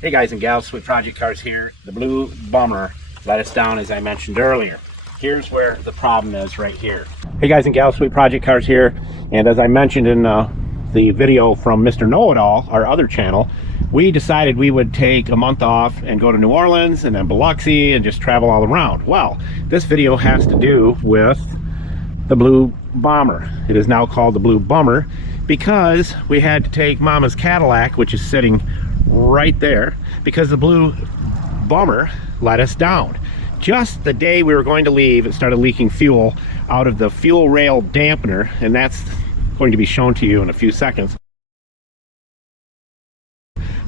Hey guys and gals, Sweet Project Cars here. The blue bummer let us down, as I mentioned earlier. Here's where the problem is right here. Hey guys and gals, Sweet Project Cars here. And as I mentioned in the video from Mr. Know-It-All, our other channel, we decided we would take a month off and go to New Orleans and then Biloxi and just travel all around. Well, this video has to do with the blue bomber. It is now called the blue bummer because we had to take Mama's Cadillac, which is sitting right there, because the blue bummer let us down. Just the day we were going to leave, it started leaking fuel out of the fuel rail dampener, and that's going to be shown to you in a few seconds.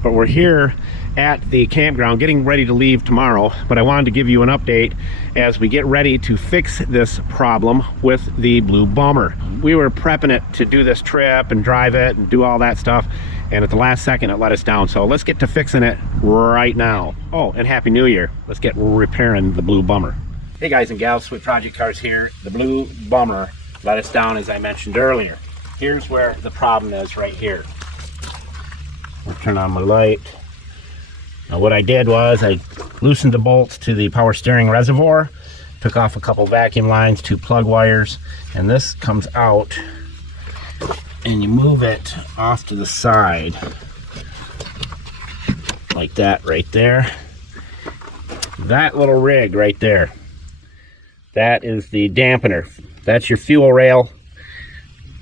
But we're here at the campground getting ready to leave tomorrow, but I wanted to give you an update as we get ready to fix this problem with the blue bummer. We were prepping it to do this trip and drive it and do all that stuff, and at the last second it let us down. So let's get to fixing it right now. Oh, and Happy New Year. Let's get repairing the blue bummer. Hey guys and gals, Sweet Project Cars here. The blue bummer let us down, as I mentioned earlier. Here's where the problem is right here. I'll turn on my light. Now what I did was I loosened the bolts to the power steering reservoir, took off a couple vacuum lines, 2 plug wires, and this comes out and you move it off to the side like that right there. That little rig right there, that is the dampener. That's your fuel rail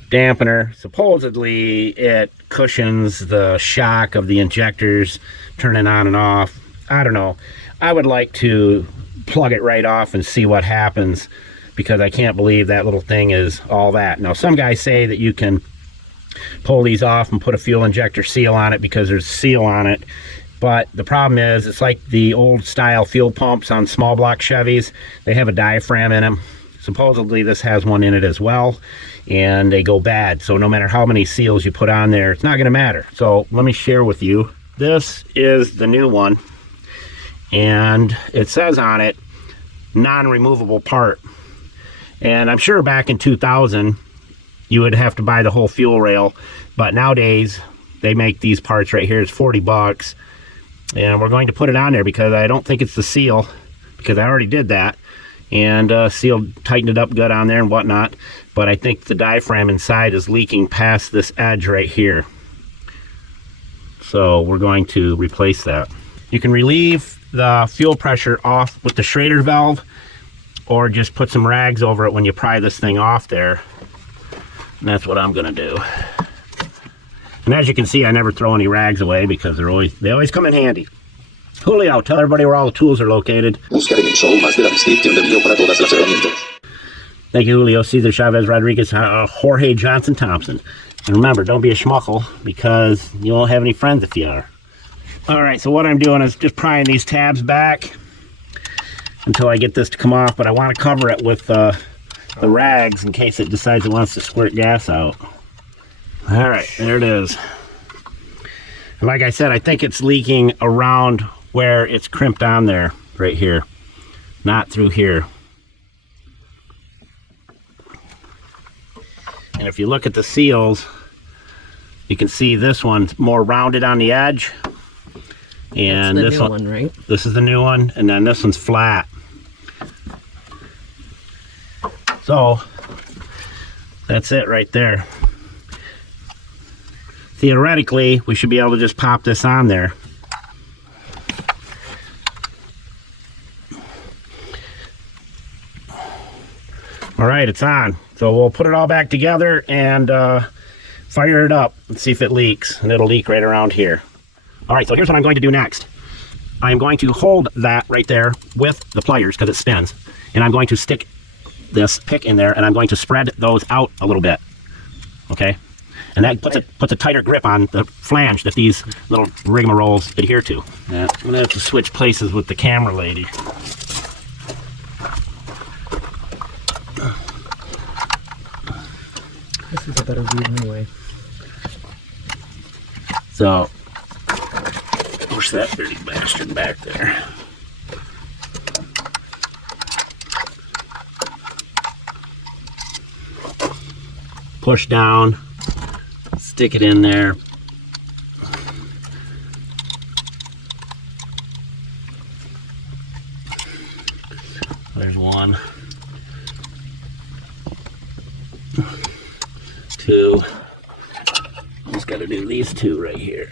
dampener. Supposedly it cushions the shock of the injectors turning on and off. I don't know. I would like to plug it right off and see what happens, because I can't believe that little thing is all that. Now some guys say that you can pull these off and put a fuel injector seal on it because there's seal on it, but the problem is it's like the old style fuel pumps on small block Chevys. They have a diaphragm in them. Supposedly this has one in it as well, and they go bad. So no matter how many seals you put on there, it's not going to matter. So let me share with you. This is the new one, and it says on it non-removable part. And I'm sure back in 2000 you would have to buy the whole fuel rail, but nowadays they make these parts right here. It's 40 bucks, and we're going to put it on there because I don't think it's the seal, because I already did that and sealed, tightened it up good on there and whatnot, but I think the diaphragm inside is leaking past this edge right here. So we're going to replace that. You can relieve the fuel pressure off with the Schrader valve, or just put some rags over it when you pry this thing off there. And that's what I'm gonna do. And as you can see, I never throw any rags away because they always come in handy. Julio, tell everybody where all the tools are located. Thank you, Julio, Cesar Chavez Rodriguez, Jorge Johnson Thompson. And remember, don't be a schmuckle, because you won't have any friends if you are. All right, so what I'm doing is just prying these tabs back until I get this to come off, but I want to cover it with the rags in case it decides it wants to squirt gas out. All right, there it is. And like I said, I think it's leaking around where it's crimped on there, right here, not through here. And if you look at the seals, you can see this one's more rounded on the edge. And that's the new one, right? This is the new one, and then this one's flat. So that's it right there. Theoretically, we should be able to just pop this on there. All right, it's on. So we'll put it all back together and fire it up and see if it leaks, and it'll leak right around here. All right, so here's what I'm going to do next. I'm going to hold that right there with the pliers because it spins, and I'm going to stick this pick in there, and I'm going to spread those out a little bit, okay? And that puts a tighter grip on the flange that these little rigmaroles adhere to. Yeah, I'm gonna have to switch places with the camera lady. This is a better view anyway. So, push that dirty bastard back there. Push down, stick it in there, There's one. Two. Just got to do these two right here.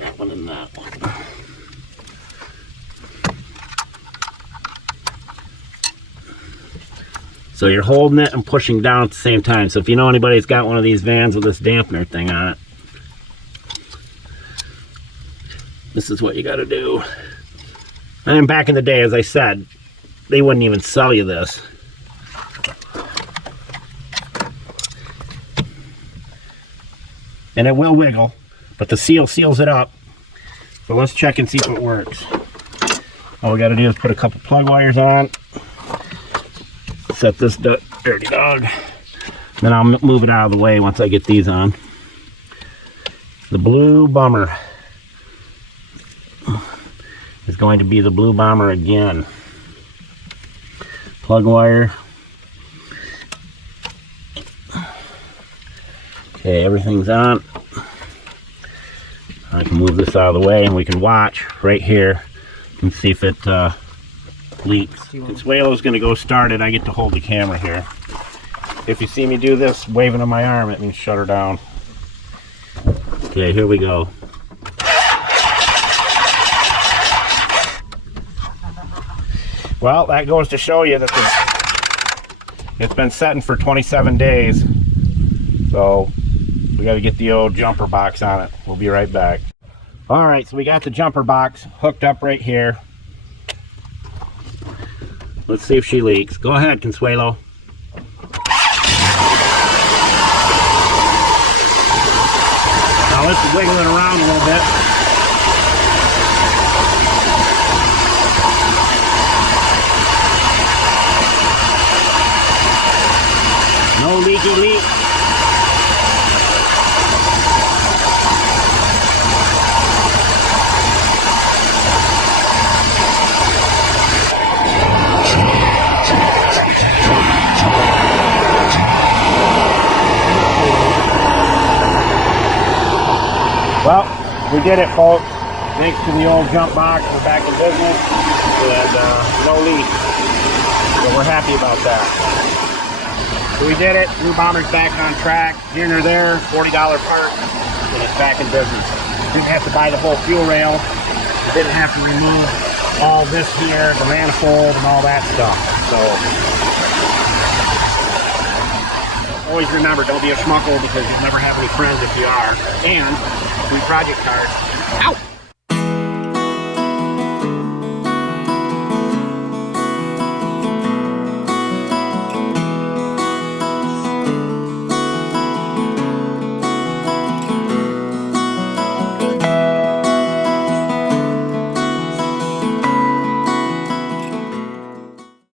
That one and that one. So you're holding it and pushing down at the same time. So if you know anybody's got one of these vans with this dampener thing on it, this is what you got to do. And back in the day, as I said, they wouldn't even sell you this. And it will wiggle, but the seal seals it up. So let's check and see if it works. All we got to do is put a couple plug wires on. Set this dirty dog. Then I'll move it out of the way once I get these on. The Blue Bomber is going to be the Blue Bomber again. Plug wire. Okay, everything's on. I can move this out of the way and we can watch right here and see if it leaks. Consuelo's going to go start it. I get to hold the camera here. If you see me do this, waving on my arm, it means shut her down. Okay, here we go. Well, that goes to show you that it's been setting for 27 days. So we got to get the old jumper box on it. We'll be right back. All right, so we got the jumper box hooked up right here. Let's see if she leaks. Go ahead, Consuelo. Now let's wiggle it around a little bit. No leaky leak. Well, we did it, folks. Thanks to the old jump box, we're back in business, and no leak. So we're happy about that. So we did it. Blue Bomber's back on track. Here and there, $40 part, and it's back in business. Didn't have to buy the whole fuel rail. Didn't have to remove all this here, the manifold, and all that stuff. So always remember, don't be a schmuckle because you'll never have any friends if you are. And free project card. Ow!